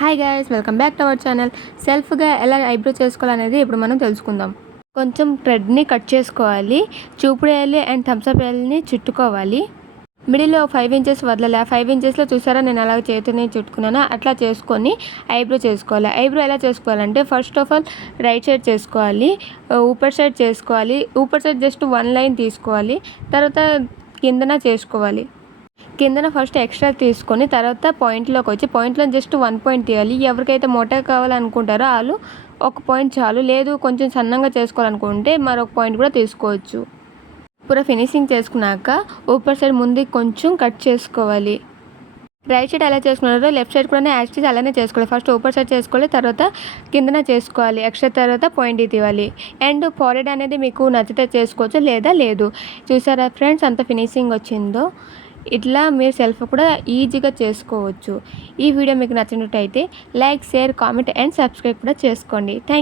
Hi guys, welcome back to our channel. సెల్ఫ్గా ఎలా eyebrow చేసుకోవాలనేది ఇప్పుడు మనం తెలుసుకుందాం. కొంచెం థ్రెడ్ని కట్ చేసుకోవాలి. చూపుడు వేలు అండ్ థమ్స్అప్ వేలుని చుట్టుకోవాలి. మిడిల్లో 5 ఇంచెస్ వదలాలి. ఆ 5 ఇంచెస్లో చూసారా నేను అలా చేతిని చుట్టుకున్నాను. అట్లా చేసుకొని ఐబ్రో చేసుకోవాలి. ఐబ్రో ఎలా చేసుకోవాలంటే first of all right side చేసుకోవాలి, ఊపర్ సైడ్ చేసుకోవాలి. ఊపర్ సైడ్ జస్ట్ 1 లైన్ తీసుకోవాలి. తర్వాత కిందన చేసుకోవాలి. కిందన ఫస్ట్ ఎక్స్ట్రా తీసుకొని తర్వాత పాయింట్లోకి వచ్చి పాయింట్లో జస్ట్ 1 పాయింట్ తీయాలి. ఎవరికైతే మోటా కావాలనుకుంటారో వాళ్ళు ఒక పాయింట్ చాలు. లేదు కొంచెం సన్నంగా చేసుకోవాలనుకుంటే మరొక పాయింట్ కూడా తీసుకోవచ్చు. పూరా ఫినిషింగ్ చేసుకున్నాక ఊపర్ సైడ్ ముందు కొంచెం కట్ చేసుకోవాలి. రైట్ సైడ్ ఎలా చేసుకున్నారో లెఫ్ట్ సైడ్ కూడా యాక్చువల్లీ అలానే చేసుకోవాలి. ఫస్ట్ ఊపర్ సైడ్ చేసుకోవాలి, తర్వాత కిందన చేసుకోవాలి. ఎక్స్ట్రా తర్వాత పాయింట్ తీయాలి. అండ్ ఫార్వర్డ్ అనేది మీకు నచ్చితే చేసుకోవచ్చు, లేదా లేదు. చూసారా ఫ్రెండ్స్ అంత ఫినిషింగ్ వచ్చిందో. ఇట్లా మీరు సెల్ఫ్ కూడా ఈజీగా చేసుకోవచ్చు. ఈ వీడియో మీకు నచ్చినట్టయితే like, share, comment and subscribe కూడా చేసుకోండి. థ్యాంక్